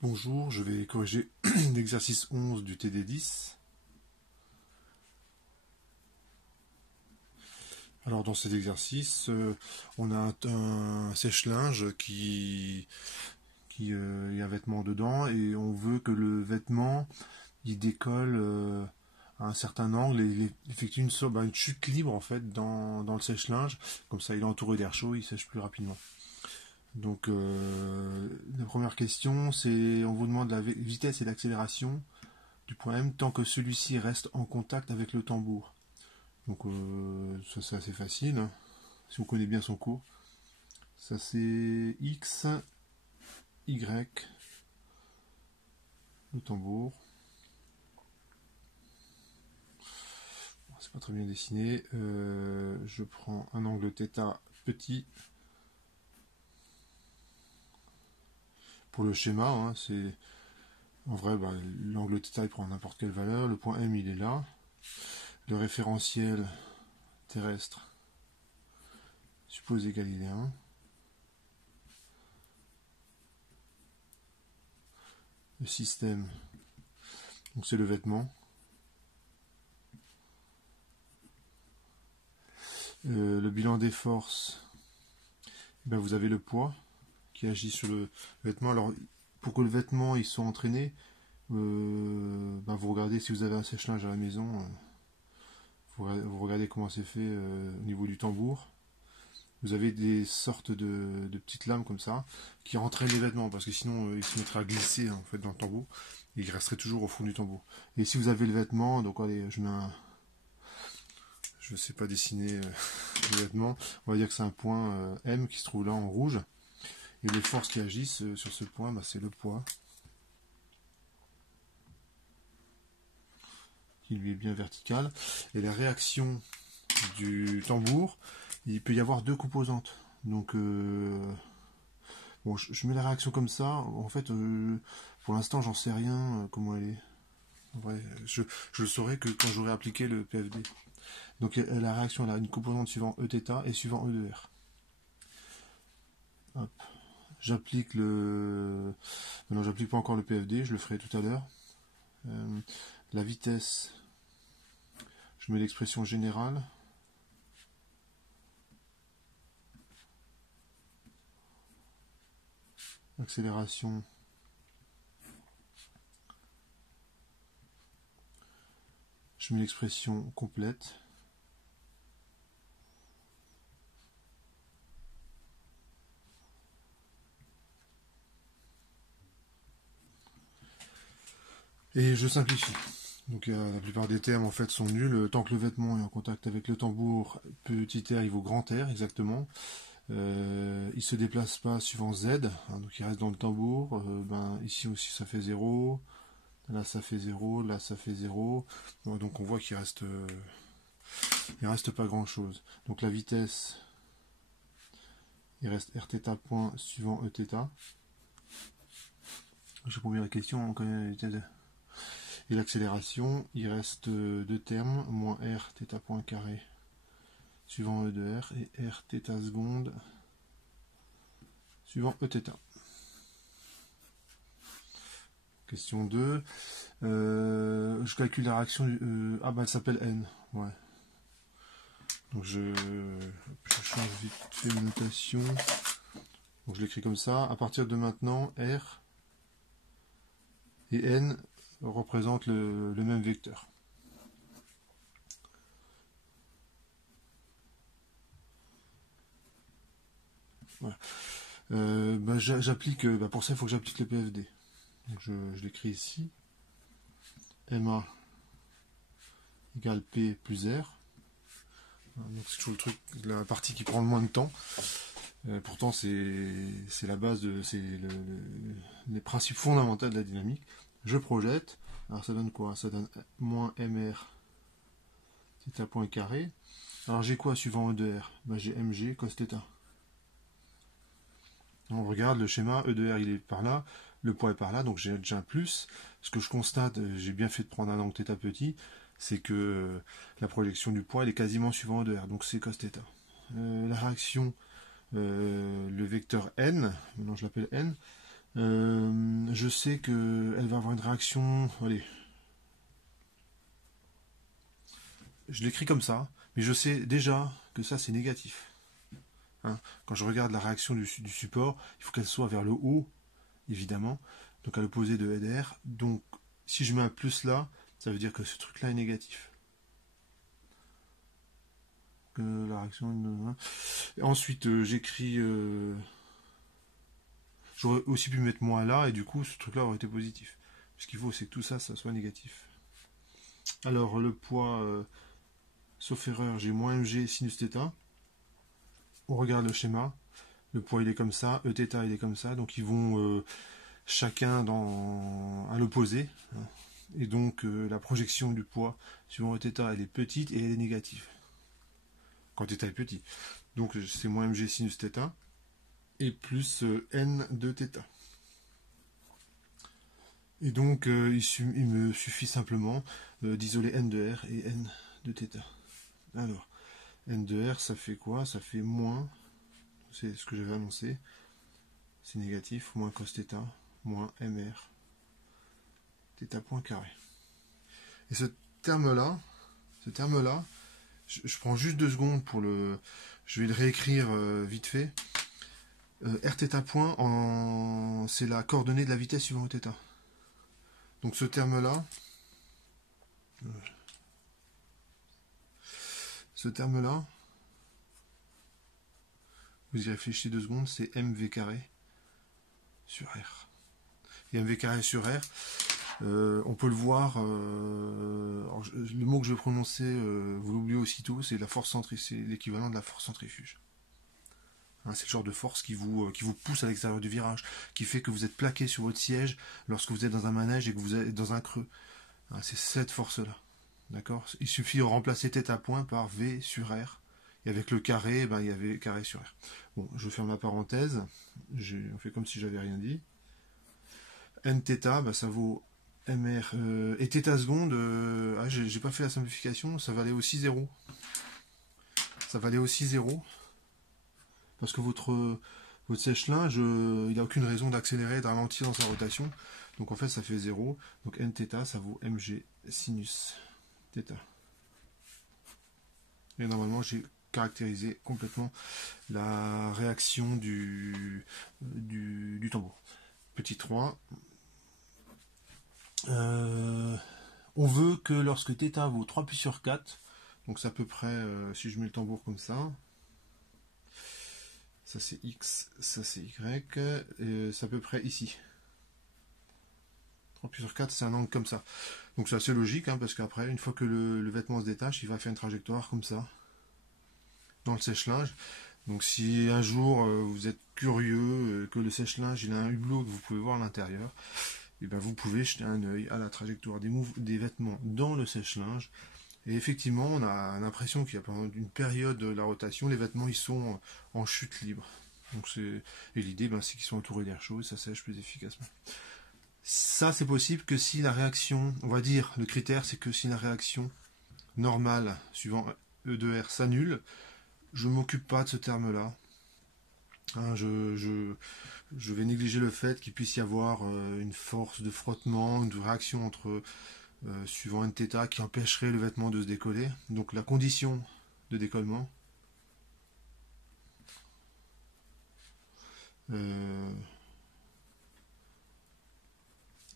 Bonjour, je vais corriger l'exercice 11 du TD10. Alors dans cet exercice, on a un sèche-linge il y a un vêtement dedans et on veut que le vêtement il décolle à un certain angle et il effectue une chute libre en fait dans le sèche-linge. Comme ça il est entouré d'air chaud, il sèche plus rapidement. Donc la première question c'est on vous demande la vitesse et l'accélération du point M tant que celui-ci reste en contact avec le tambour. Donc ça c'est assez facile, hein, si on connaît bien son cours. Ça c'est X, Y, le tambour. Bon, c'est pas très bien dessiné. Je prends un angle θ petit. Pour le schéma, hein, c'est en vrai l'angle θ il prend n'importe quelle valeur. Le point M il est là. Le référentiel terrestre supposé galiléen. Le système, donc c'est le vêtement. Le bilan des forces, vous avez le poids qui agit sur le vêtement. Alors pour que le vêtement il soit entraîné, vous regardez si vous avez un sèche-linge à la maison, vous regardez comment c'est fait au niveau du tambour. Vous avez des sortes de petites lames comme ça qui entraînent les vêtements parce que sinon ils se mettraient à glisser en fait dans le tambour et ils resteraient toujours au fond du tambour. Et si vous avez le vêtement, donc allez, je sais pas dessiner le vêtement, on va dire que c'est un point M qui se trouve là en rouge. Et les forces qui agissent sur ce point, c'est le poids qui lui est bien vertical. Et la réaction du tambour, il peut y avoir deux composantes. Donc, bon, je mets la réaction comme ça. En fait, pour l'instant, j'en sais rien comment elle est. En vrai, je le saurai que quand j'aurai appliqué le PFD. Donc, la réaction, elle a une composante suivant Eθ et suivant E de R. Hop. J'applique le... Non, j'applique pas encore le PFD, je le ferai tout à l'heure. La vitesse, je mets l'expression générale. Accélération, je mets l'expression complète. Et je simplifie. Donc la plupart des termes en fait sont nuls. Tant que le vêtement est en contact avec le tambour, petit r il vaut grand R exactement. Il se déplace pas suivant Z, hein, donc il reste dans le tambour. Ici aussi ça fait 0. Là ça fait 0, là ça fait 0. Donc on voit qu'il reste pas grand chose. Donc la vitesse, il reste Rθ point suivant Eθ. Je réponds bien à la question. Et l'accélération, il reste deux termes, moins r θ point carré suivant E de R et r θ seconde suivant Eθ. Question 2. Je calcule la réaction elle s'appelle N. Ouais. Donc je change vite fait ma notation. Donc je l'écris comme ça. À partir de maintenant, R et N représentent le même vecteur. Voilà. J'applique, pour ça il faut que j'applique le PFD. Donc je l'écris ici. MA égale P plus R. Donc c'est toujours le truc, la partie qui prend le moins de temps. Pourtant c'est la base les principes fondamentaux de la dynamique. Je projette. Alors ça donne quoi? Ça donne moins MR θ point carré. Alors j'ai quoi suivant E de R? J'ai MG cos θ. On regarde le schéma, E de R il est par là, le poids est par là, donc j'ai déjà un plus. Ce que je constate, j'ai bien fait de prendre un angle θ petit, c'est que la projection du poids elle est quasiment suivant E de R, donc c'est cos θ. La réaction, le vecteur N, maintenant je l'appelle N, je sais qu'elle va avoir une réaction. Allez, je l'écris comme ça, mais je sais déjà que ça c'est négatif. Hein. Quand je regarde la réaction du support, il faut qu'elle soit vers le haut, évidemment, donc à l'opposé de LR. Donc si je mets un plus là, ça veut dire que ce truc là est négatif. La réaction. Et ensuite j'écris. J'aurais aussi pu mettre moins là, et du coup ce truc là aurait été positif. Ce qu'il faut c'est que tout ça, ça soit négatif. Alors le poids, sauf erreur, j'ai moins mg sinus θ. On regarde le schéma. Le poids il est comme ça, Eθ il est comme ça, donc ils vont chacun à l'opposé. Hein. Et donc la projection du poids suivant Eθ elle est petite et elle est négative. Quand θ est petit. Donc c'est moins mg sinus θ et plus n de θ. Et donc il me suffit simplement d'isoler n de r et n de θ. Alors, n de r ça fait quoi? Ça fait moins, c'est ce que j'avais annoncé, c'est négatif, moins cos θ, moins mr, θ point carré. Et ce terme-là, je prends juste 2 secondes pour le... Je vais le réécrire vite fait. Rθ point, c'est la coordonnée de la vitesse suivant θ. Donc ce terme-là, vous y réfléchissez 2 secondes, c'est mv carré sur r. Et mv carré sur r, on peut le voir, le mot que je vais prononcer, vous l'oubliez aussitôt, c'est la force centrifuge, c'est l'équivalent de la force centrifuge. Hein, c'est le genre de force qui vous pousse à l'extérieur du virage, qui fait que vous êtes plaqué sur votre siège lorsque vous êtes dans un manège et que vous êtes dans un creux. Hein, c'est cette force-là. D'accord? Il suffit de remplacer θ point par V sur R. Et avec le carré, ben, il y avait carré sur R. Bon, je ferme la parenthèse. On fait comme si j'avais rien dit. Nθ, ben, ça vaut mr. Et θ seconde, j'ai pas fait la simplification, ça valait aussi 0. Ça valait aussi 0. Parce que votre sèche-linge, il n'a aucune raison d'accélérer, de ralentir dans sa rotation. Donc en fait, ça fait 0. Donc Nθ, ça vaut mg sinus θ. Et normalement, j'ai caractérisé complètement la réaction du tambour. Petit 3. On veut que lorsque θ vaut 3 pi sur 4, donc c'est à peu près, si je mets le tambour comme ça, ça c'est X, ça c'est Y, c'est à peu près ici. 3 pi sur 4, c'est un angle comme ça. Donc c'est assez logique, hein, parce qu'après, une fois que le vêtement se détache, il va faire une trajectoire comme ça, dans le sèche-linge. Donc si un jour vous êtes curieux, que le sèche-linge il a un hublot que vous pouvez voir à l'intérieur, et ben vous pouvez jeter un œil à la trajectoire des vêtements dans le sèche-linge. Et effectivement, on a l'impression qu'il y a pendant une période de la rotation, les vêtements ils sont en chute libre. Donc et l'idée, ben, c'est qu'ils sont entourés d'air chaud et ça sèche plus efficacement. Ça, c'est possible que si la réaction, on va dire, le critère, c'est que si la réaction normale suivant E de R s'annule, je ne m'occupe pas de ce terme-là. Hein, je vais négliger le fait qu'il puisse y avoir une force de frottement, une réaction entre suivant Nθ qui empêcherait le vêtement de se décoller. Donc la condition de décollement,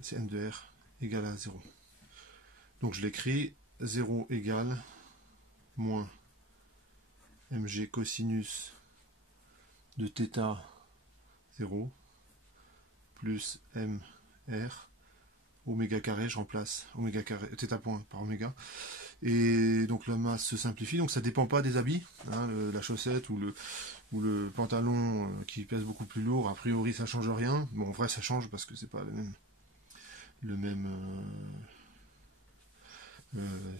c'est n de r égale à 0. Donc je l'écris, 0 égale moins mg cosinus de θ 0 plus mr oméga carré, je remplace oméga carré, θ point par oméga. Et donc la masse se simplifie, donc ça ne dépend pas des habits, hein, la chaussette ou le pantalon qui pèse beaucoup plus lourd, a priori ça change rien. Bon, en vrai ça change parce que c'est pas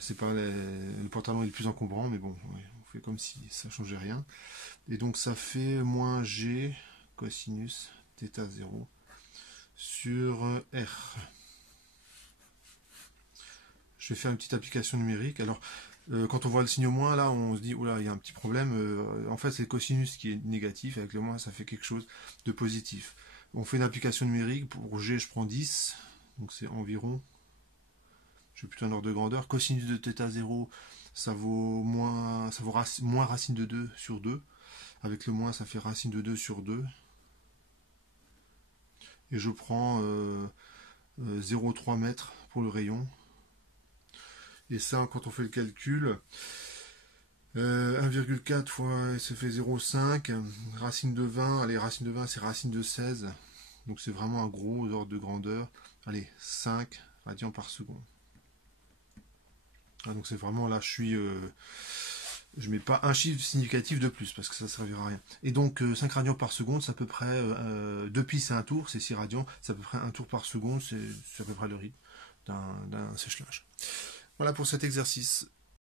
c'est pas le pantalon est le plus encombrant, mais bon, ouais, on fait comme si ça changeait rien. Et donc ça fait moins g cosinus θ 0 sur r. Je vais faire une petite application numérique. Alors, quand on voit le signe moins, là, on se dit, oula, il y a un petit problème. En fait, c'est le cosinus qui est négatif. Avec le moins, ça fait quelque chose de positif. On fait une application numérique. Pour G, je prends 10. Donc c'est environ. Je fais plutôt un ordre de grandeur. Cosinus de θ0, ça vaut moins racine de 2 sur 2. Avec le moins, ça fait racine de 2 sur 2. Et je prends 0,3 mètres pour le rayon. Et ça, quand on fait le calcul, 1,4 fois, ça fait 0,5. Racine de 20, allez, racine de 20, c'est racine de 16. Donc c'est vraiment un gros ordre de grandeur. Allez, 5 radians par seconde. Ah, donc c'est vraiment là, je mets pas un chiffre significatif de plus parce que ça ne servira à rien. Et donc 5 radians par seconde, c'est à peu près 2 pi c'est un tour, c'est 6 radians, c'est à peu près un tour par seconde, c'est à peu près le rythme d'un sèche-linge. Voilà pour cet exercice.